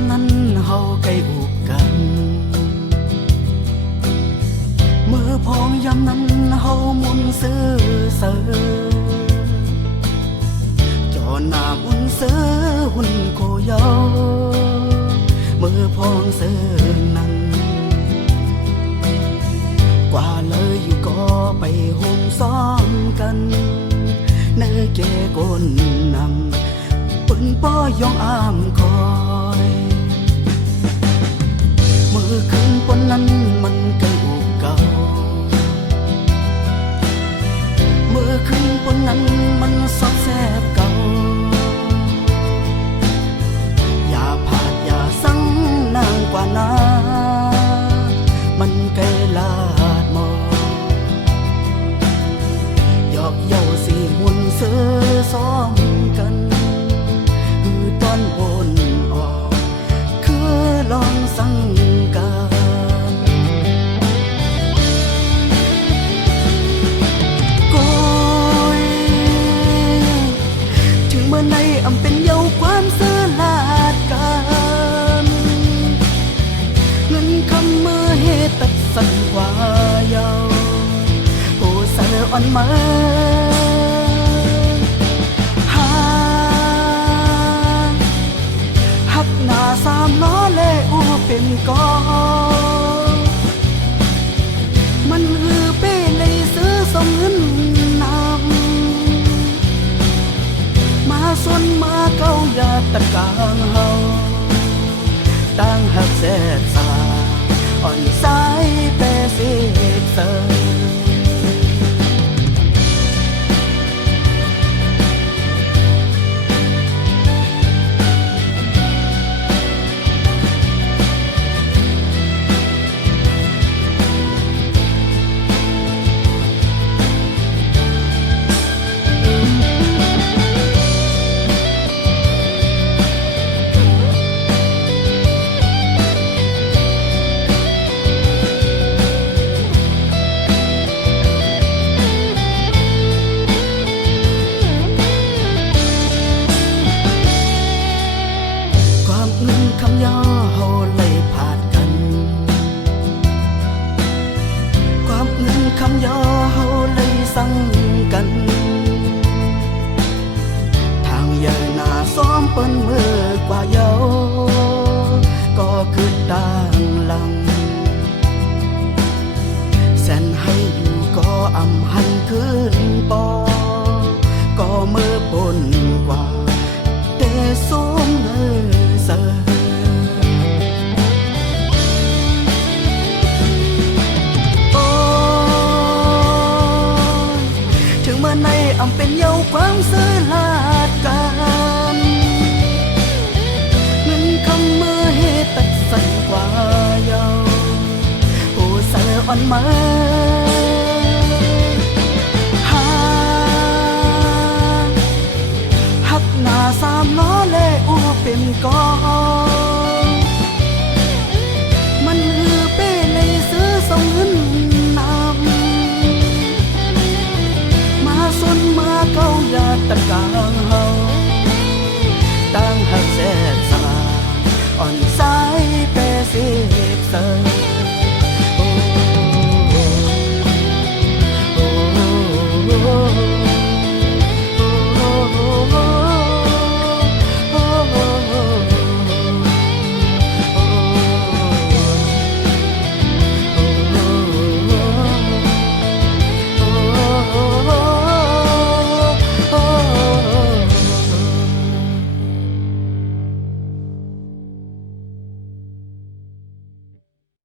ำนั้นเฮาใกล้อุบกันมือพองยำนั้นเฮามุนซื้อเสือจอหน้ามุนซื้อหุ่นโคเยามือพองซื้อนั้นกว่าเลยอยู่ก็ไปห่มซ้อมกันเนื้อเกกนนำปืนป้อยองอามคอยมือคืนปนนั้นมันเก่าเก่ามือคืนปนนั้นมันซอกแซบเก่าอย่าผาดอย่าสั่งนางกว่านามันไกลลาดมอหยอกเย้าสีมุนเสือซ้อมกันคือตอนบนออกคือลองสั่งกันโกยถึงเมื่อในอำเป็นเย้าความเสือลาดกันเงินคำมือเหตุตัดสั่นกว่าเย้าผู้เสืออ่อนมาหน้าสามล้อเล่อูเป็นกอมันฮือเป้เลยซื้อสมเงินนำมาส่วนมาเก้าอย่าตะกางเฮาตั้งหักแสดสาอ่อนสายเปเสียเสยคำย่อเฮาเลยผาดกันความเงินคำย่อเฮาเลยสั่งกันทางยาหน้าซ้อมเปิ้นมือกว่าเยาก็คือต่างหลังแสนให้อยู่ก็อำหันขึ้นปอก็มือปนกว่าเตะส้มเนื้อเสือในอำเป็นเย้าความเสือลาดกันเงินคำมือเหตุตัดสั่นกว่าเย้าผู้เสืออ่อนมาหักหน้าสามล้อเล่อูเป็นกอ